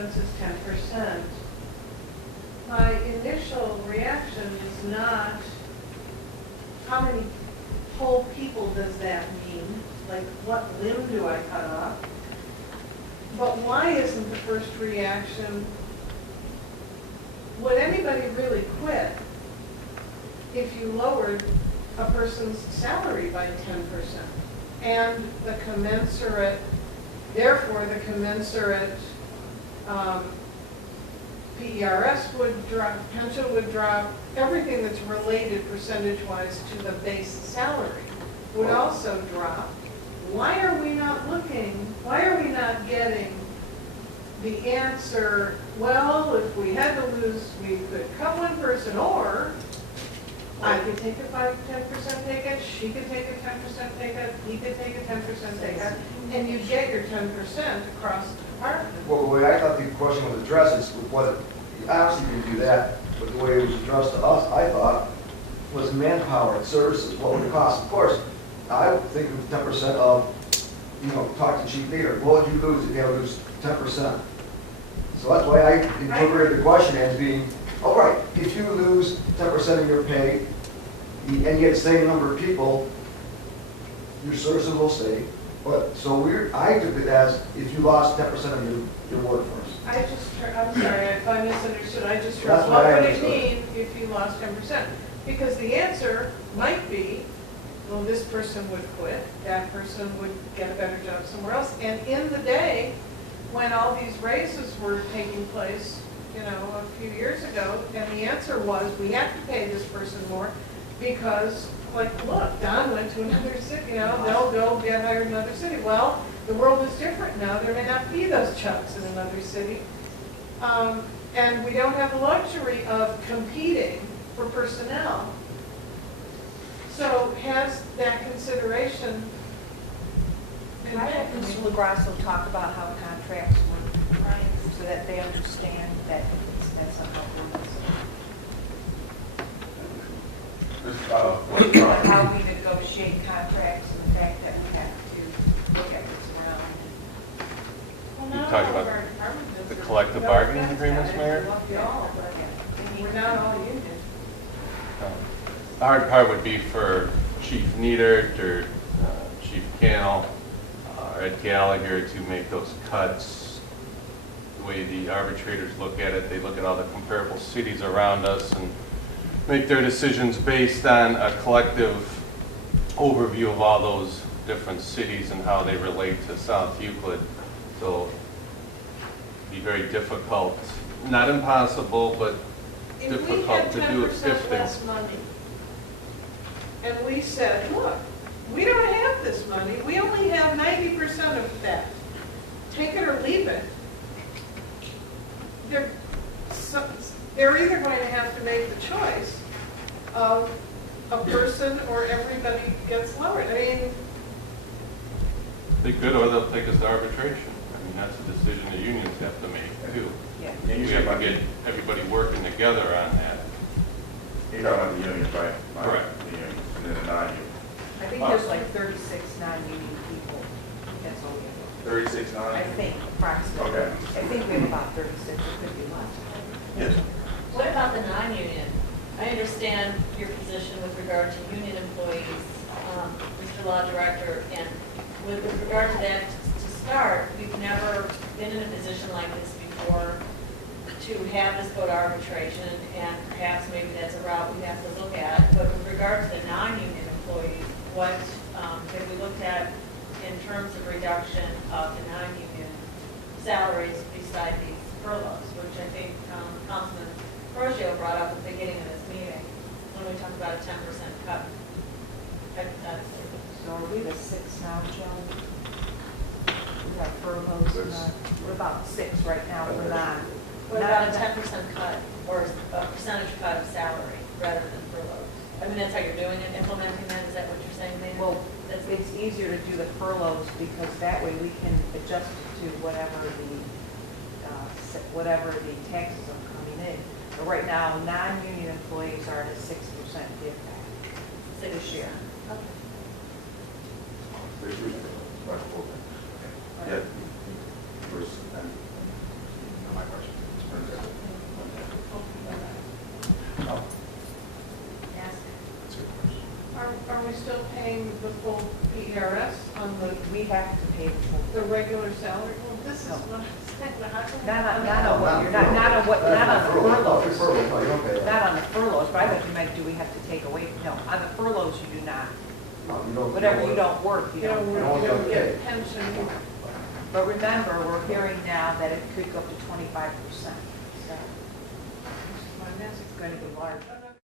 expense is 10%, my initial reaction is not, how many whole people does that mean? Like, what limb do I cut off? But why isn't the first reaction, would anybody really quit if you lowered a person's salary by 10%? And the commensurate, therefore the commensurate PERS would drop, pension would drop, everything that's related percentage-wise to the base salary would also drop. Why are we not looking, why are we not getting the answer, well, if we had to lose, we could cut one person, or I could take a 10% pay cut, she could take a 10% pay cut, he could take a 10% pay cut, and you get your 10% across the department. Well, the way I thought the question was addressed is what, obviously you can do that, but the way it was addressed to us, I thought, was manpower and services, what would it cost? Of course, I would think of 10% of, talk to chief leader, what would you lose if you had to lose 10%? So that's why I interpreted the question as being, all right, if you lose 10% of your pay, and you get the same number of people, your services will stay. But, so I took it as if you lost 10% of your workforce. I'm sorry, if I misunderstood, I just heard, That's what what I would it understood. mean if you lost 10%? Because the answer might be, well, this person would quit, that person would get a better job somewhere else. And in the day, when all these raises were taking place, a few years ago, and the answer was, we have to pay this person more because, like, look, Don went to another city, they'll go get hired in another city. Well, the world is different now. There may not be those chucks in another city. And we don't have the luxury of competing for personnel. So has that consideration been I made? had Mr. LaGrasso talk about how contracts work, right, so that they understand that that's how it works. But how we negotiate contracts and the fact that we have to look at what's around. Well, You not talk all about of our departments the are- collective bargaining agreements, Mayor? We all, but we're not all union. The hard part would be for Chief Neidert or Chief Cannell, or Ed Gallagher to make those cuts. The way the arbitrators look at it, they look at all the comparable cities around us and make their decisions based on a collective overview of all those different cities and how they relate to South Euclid. So it'd be very difficult, not impossible, but difficult to do it If we had 10% 50. less money, and we said, look, we don't have this money, we only have 90% of that, take it or leave it, they're either going to have to make the choice of a person or everybody gets lowered. I mean, They could, or they'll take us to arbitration. I mean, that's a decision the unions have to make too. Yeah. We have to get everybody working together on that. You're talking about the unions, right? Correct. The unions, and then the non-unions. I think there's like 36 non-union people. That's all we have. 36 non? I think approximately. Okay. I think we have about 36, it could be less. Yes. What about the non-union? I understand your position with regard to union employees, Mr. Law Director, and with regard to that, to start, we've never been in a position like this before to have this go to arbitration, and perhaps maybe that's a route we have to look at. But with regard to the non-union employees, what have we looked at in terms of reduction of the non-union salaries beside these furloughs, which I think Councilman Perugio brought up at the beginning of this meeting when we talked about a 10% cut. So are we the 6 now, Joe? We got furloughs, we're about 6 right now for non. What about a 10% cut or a percentage cut of salary rather than furloughs? I mean, that's how you're doing it, implementing that, is that what you're saying, Mayor? Well, it's easier to do the furloughs because that way we can adjust it to whatever the taxes are coming in. But right now, non-union employees are at a 6% give back this year. Okay. Yeah. are we still paying the full PRS on We have to pay the full. the regular salary? Well, this is No. what I'm saying, how can we- Not on what you're, not on what, not on the furloughs. Furloughs, no, you don't pay that. Not on the furloughs, but I thought you meant, do we have to take away? No, on the furloughs, you do not. No, you don't. Whatever you don't work, you You don't, don't. work, you don't pay. get pension either. But remember, we're hearing now that it could go up to 25%. So My message. it's going to be large.